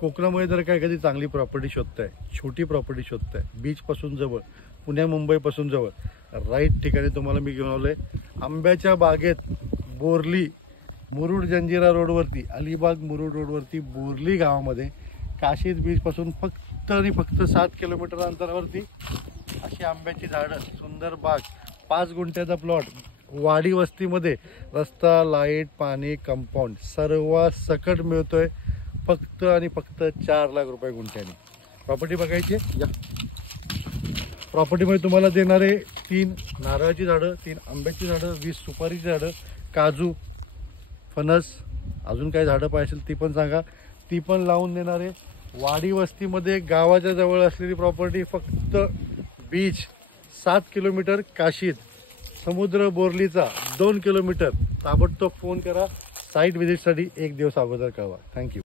कोकणामध्ये जर काय एखादी चांगली प्रॉपर्टी शोधताय, छोटी प्रॉपर्टी शोधताय, बीचपासून जवळ, पुण्या मुंबईपासून जवळ, राईट ठिकाणी तुम्हाला मी घेऊन आलोय. आंब्याच्या बागेत बोरली, मुरुड जंजिरा रोडवरती, अलिबाग मुरुड रोडवरती बोरली गावामध्ये काशीद बीचपासून फक्त आणि फक्त 7 किलोमीटर अंतरावरती अशी आंब्याची झाडं, सुंदर बाग, 5 गुंठ्याचा प्लॉट, वाडी वस्तीमध्ये रस्ता, लाईट, पाणी, कंपाऊंड सर्व सकट मिळतोय फक्त आणि फक्त 4 लाख रुपये गुंठ्याने. प्रॉपर्टी बघायची या. प्रॉपर्टीमध्ये तुम्हाला देणारे 3 नारळाची झाडं, 3 आंब्याची झाडं, 20 सुपारीची झाडं, काजू, फणस, अजून काही झाडं पाहिजे ती पण सांगा, ती पण लावून देणारे. वाडी वस्तीमध्ये गावाच्या जवळ असलेली प्रॉपर्टी, फक्त बीच 7 किलोमीटर, काशीद, समुद्र बोरलीचा 2 किलोमीटर. ताबडतोब फोन करा. साईट व्हिजिटसाठी 1 दिवस अगोदर कळवा. थँक्यू.